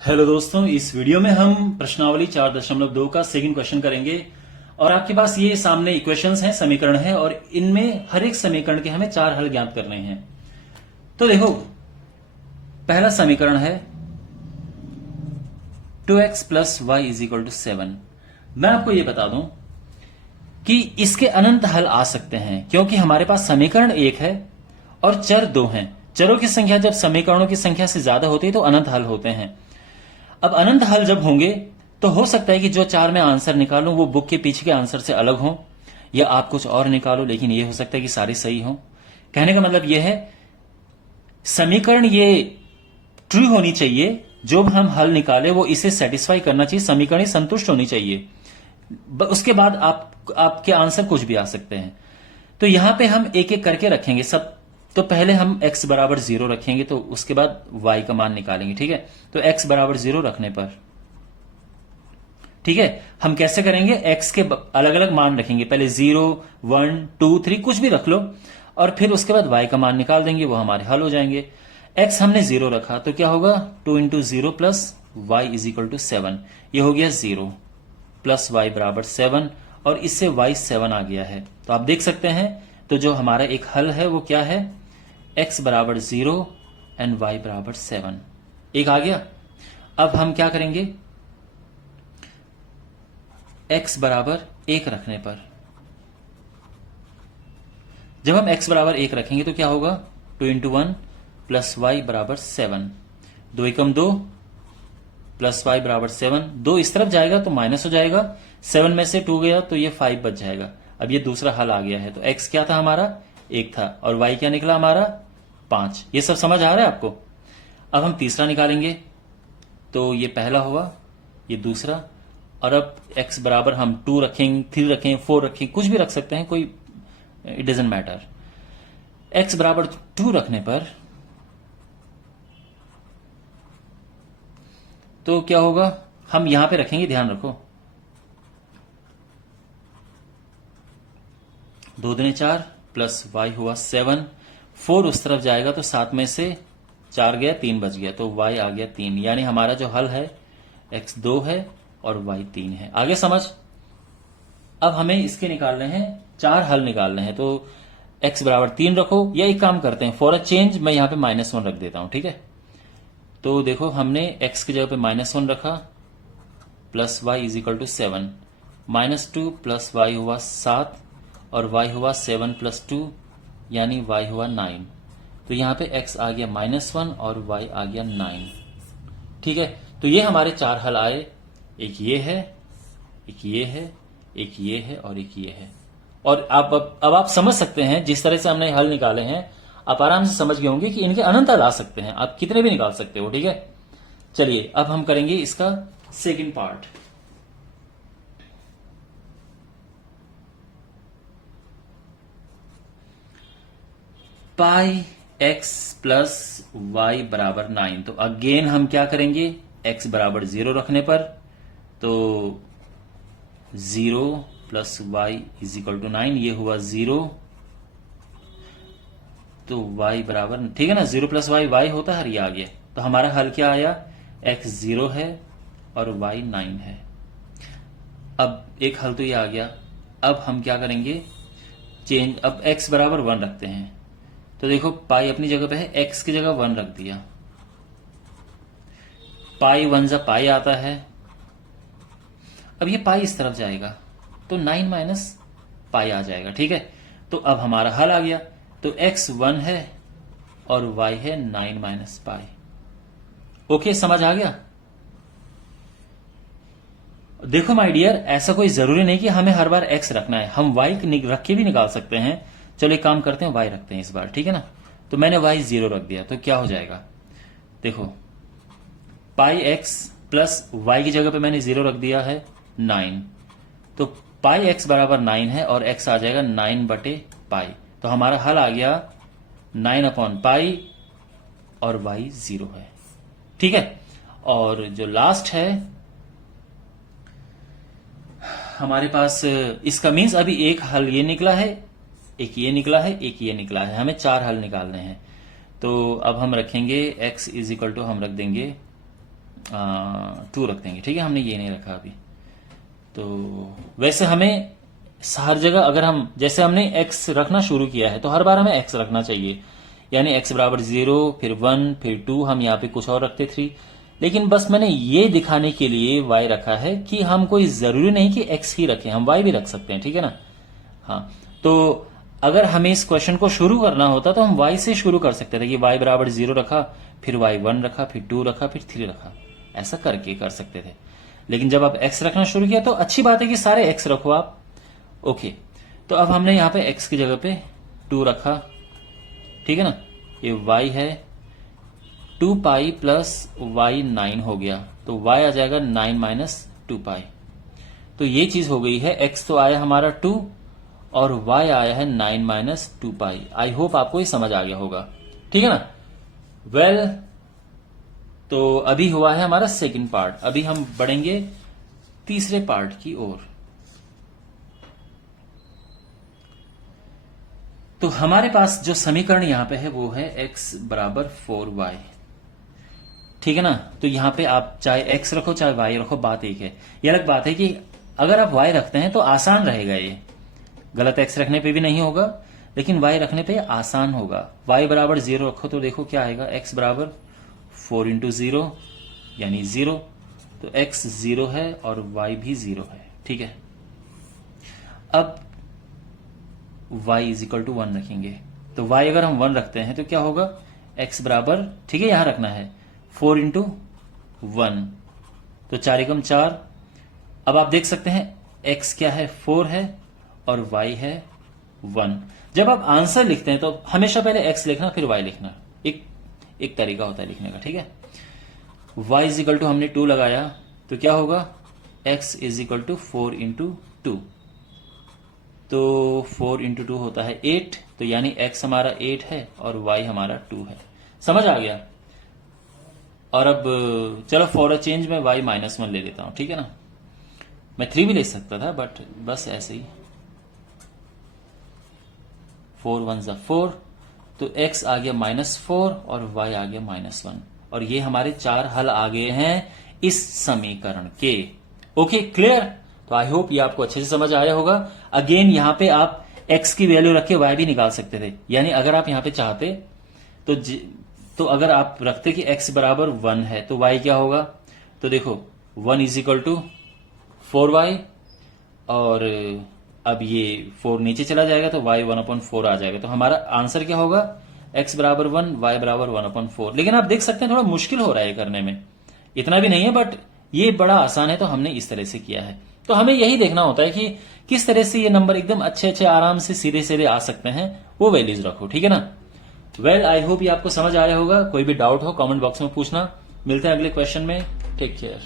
Hello दोस्तों, इस video में हम प्रश्नावली 4.2 का सेकंड क्वेश्चन करेंगे। और आपके पास ये सामने इक्वेशंस हैं, समीकरण है, और इनमें हर एक समीकरण के हमें 4 हल ज्ञात करने हैं। तो देखो, पहला समीकरण है 2x plus y is equal to 7। मैं आपको ये बता दूं कि इसके अनंत हल आ सकते हैं, क्योंकि हमारे पास समीकरण 1 है और चर 2 हैं। चरों की संख्या जब समीकरणों की संख्या से ज्यादा होती है तो अनंत हल होते हैं। अब अनंत हल जब होंगे तो हो सकता है कि जो 4 मैं आंसर निकालूं वो बुक के पीछे के आंसर से अलग हो, या आप कुछ और निकालो, लेकिन ये हो सकता है कि सारे सही हो। कहने का मतलब यह है, समीकरण ये ट्रू होनी चाहिए, जो हम हल निकाले वो इसे सेटिस्फाई करना चाहिए, समीकरण संतुष्ट होनी चाहिए। उसके बाद आपके आंसर कुछ भी आ सकते हैं। तो यहां पे हम एक एक करके रखेंगे सब। तो पहले हम x बराबर 0 रखेंगे, तो उसके बाद y का मान निकालेंगे। ठीक है, तो x बराबर 0 रखने पर, ठीक है, हम कैसे करेंगे, x के अलग अलग मान रखेंगे। पहले 0, 1, 2, 3 कुछ भी रख लो, और फिर उसके बाद y का मान निकाल देंगे, वो हमारे हल हो जाएंगे। x हमने 0 रखा तो क्या होगा, 2 into 0 plus y is equal to 7। ये हो गया 0 प्लस वाई बराबर 7, और इससे y 7 आ गया है। तो आप देख सकते हैं, तो जो हमारा एक हल है वो क्या है, x बराबर 0 एंड y बराबर 7। एक आ गया। अब हम क्या करेंगे, x बराबर 1 रखने पर, जब हम x बराबर 1 रखेंगे तो क्या होगा, 2 इंटू 1 प्लस वाई बराबर 7, 2 एकम 2 प्लस वाई बराबर 7। 2 इस तरफ जाएगा तो माइनस हो जाएगा, 7 में से 2 गया तो ये 5 बच जाएगा। अब ये दूसरा हल आ गया है। तो x क्या था हमारा, 1 था, और y क्या निकला हमारा, 5। ये सब समझ आ रहा है आपको। अब हम तीसरा निकालेंगे, तो ये पहला हुआ, ये दूसरा, और अब x बराबर हम 2 रखेंगे, 3 रखें, 4 रखें, कुछ भी रख सकते हैं, कोई इट डजेंट मैटर। x बराबर 2 रखने पर तो क्या होगा, हम यहां पे रखेंगे, ध्यान रखो, 2 दूने 4 प्लस y हुआ 7, 4 उस तरफ जाएगा तो 7 में से 4 गया, 3 बच गया, तो y आ गया 3। यानी हमारा जो हल है x 2 है और y 3 है। आगे समझ। अब हमें इसके निकालने हैं, 4 हल निकालने हैं। तो x बराबर 3 रखो, या एक काम करते हैं, फॉर अ चेंज मैं यहां पे -1 रख देता हूं। ठीक है, तो देखो, हमने x की जगह पे -1 रखा, plus y is equal to 7, -2 plus y हुआ 7, और y हुआ 7 प्लस 2, यानी y हुआ 9। तो यहां पे x आ गया -1 और y आ गया 9। ठीक है, तो ये हमारे 4 हल आए। एक ये है, एक ये है, एक ये है, और एक ये है। और अब आप समझ सकते हैं, जिस तरह से हमने हल निकाले हैं, आप आराम से समझ गए होंगे कि इनके अनंत हल आ सकते हैं, आप कितने भी निकाल सकते हो। ठीक है, चलिए अब हम करेंगे इसका सेकंड पार्ट। पाई एक्स प्लस वाई बराबर 9। तो अगेन हम क्या करेंगे, x बराबर 0 रखने पर, तो 0 plus y is equal to 9, ये हुआ 0, तो y बराबर, ठीक है ना, 0 प्लस वाई, वाई होता है, ये आ गया। तो हमारा हल क्या आया, x 0 है और y 9 है। अब एक हल तो ये आ गया। अब हम क्या करेंगे, चेंज, अब x बराबर 1 रखते हैं। तो देखो, पाई अपनी जगह पे है, x की जगह 1 रख दिया, पाई 1 जा पाई आता है। अब ये पाई इस तरफ जाएगा तो 9 माइनस पाई आ जाएगा। ठीक है, तो अब हमारा हल आ गया। तो x 1 है और y है 9 माइनस पाई। ओके, समझ आ गया। देखो माय डियर, ऐसा कोई जरूरी नहीं कि हमें हर बार x रखना है, हम y रख के भी निकाल सकते हैं। चलो एक काम करते हैं, y रखते हैं इस बार, ठीक है ना। तो मैंने y 0 रख दिया, तो क्या हो जाएगा, देखो, पाई x प्लस y की जगह पे मैंने 0 रख दिया है 9, तो पाई x बराबर 9 है, और x आ जाएगा 9 बटे पाई। तो हमारा हल आ गया 9 अपॉन पाई, और y 0 है। ठीक है, और जो लास्ट है हमारे पास, इसका मीन्स अभी एक हल ये निकला है, एक ये निकला है, एक ये निकला है, हमें 4 हल निकालने हैं। तो अब हम रखेंगे x इज इक्वल टू, हम रख देंगे 2 रख देंगे, ठीक है, हमने ये नहीं रखा अभी। तो वैसे हमें हर जगह अगर हम जैसे हमने x रखना शुरू किया है तो हर बार हमें x रखना चाहिए, यानी x बराबर 0, फिर 1, फिर 2, हम यहाँ पे कुछ और रखते 3, लेकिन बस मैंने ये दिखाने के लिए y रखा है कि हम कोई जरूरी नहीं कि x ही रखें, हम y भी रख सकते हैं, ठीक है ना। हाँ, तो अगर हमें इस क्वेश्चन को शुरू करना होता तो हम y से शुरू कर सकते थे कि y बराबर 0 रखा, फिर y 1 रखा, फिर 2 रखा, फिर 3 रखा, ऐसा करके कर सकते थे। लेकिन जब आप x रखना शुरू किया तो अच्छी बात है कि सारे x रखो आप। ओके, तो अब हमने यहाँ पे x की जगह पे 2 रखा, ठीक है ना, ये y है, 2 पाई प्लस y 9 हो गया, तो y आ जाएगा 9 माइनस 2 पाई। तो ये चीज हो गई है, x तो आया हमारा 2 और y आया है 9 माइनस 2 पाई। आई होप आपको ये समझ आ गया होगा, ठीक है ना। वेल, तो अभी हुआ है हमारा सेकंड पार्ट, अभी हम बढ़ेंगे तीसरे पार्ट की ओर। तो हमारे पास जो समीकरण यहां पे है वो है x बराबर 4y, ठीक है ना। तो यहां पे आप चाहे x रखो चाहे y रखो, बात एक है। ये अलग बात है कि अगर आप y रखते हैं तो आसान रहेगा, ये गलत x रखने पे भी नहीं होगा, लेकिन y रखने पे आसान होगा। y बराबर 0 रखो तो देखो क्या आएगा, x बराबर 4 इंटू 0 यानी 0, तो x 0 है और y भी 0 है, ठीक है। अब y इज इक्वल टू 1 रखेंगे, तो y अगर हम 1 रखते हैं तो क्या होगा, x बराबर, ठीक है, यहां रखना है 4 इंटू 1, तो 4 एकम 4। अब आप देख सकते हैं x क्या है, 4 है और y है 1। जब आप आंसर लिखते हैं तो हमेशा पहले x लिखना फिर y लिखना, एक तरीका होता है लिखने का, ठीक है। y इज इक्वल टू हमने 2 लगाया तो क्या होगा, x is equal to 4 into 2, तो 4 इंटू 2 होता है 8, तो यानी x हमारा 8 है और y हमारा 2 है। समझ आ गया। और अब चलो फॉर अ चेंज मैं y -1 ले लेता हूं, ठीक है ना। मैं 3 भी ले सकता था बट बस ऐसे ही, 4 1 ज़ा 4, तो x आ गया -4 और y आ गया -1, और ये हमारे 4 हल आ गए हैं इस समीकरण के। Okay, clear. तो आई होप ये आपको अच्छे से समझ आया होगा। अगेन यहां पे आप x की वैल्यू रख के y भी निकाल सकते थे, यानी अगर आप यहां पे चाहते तो अगर आप रखते कि x बराबर 1 है तो y क्या होगा, तो देखो 1 इज इक्वल टू 4y, और अब ये 4 नीचे चला जाएगा तो y 1/4 आ जाएगा, तो हमारा आंसर क्या होगा, x बराबर 1, y बराबर 1/4। लेकिन आप देख सकते हैं थोड़ा मुश्किल हो रहा है करने में, इतना भी नहीं है बट ये बड़ा आसान है, तो हमने इस तरह से किया है। तो हमें यही देखना होता है कि किस तरह से ये नंबर एकदम अच्छे आराम से सीधे सीधे आ सकते हैं, वो वैल्यूज रखो, ठीक है ना। वेल, आई होप ये आपको समझ आया होगा। कोई भी डाउट हो कमेंट बॉक्स में पूछना। मिलते हैं अगले क्वेश्चन में, टेक केयर।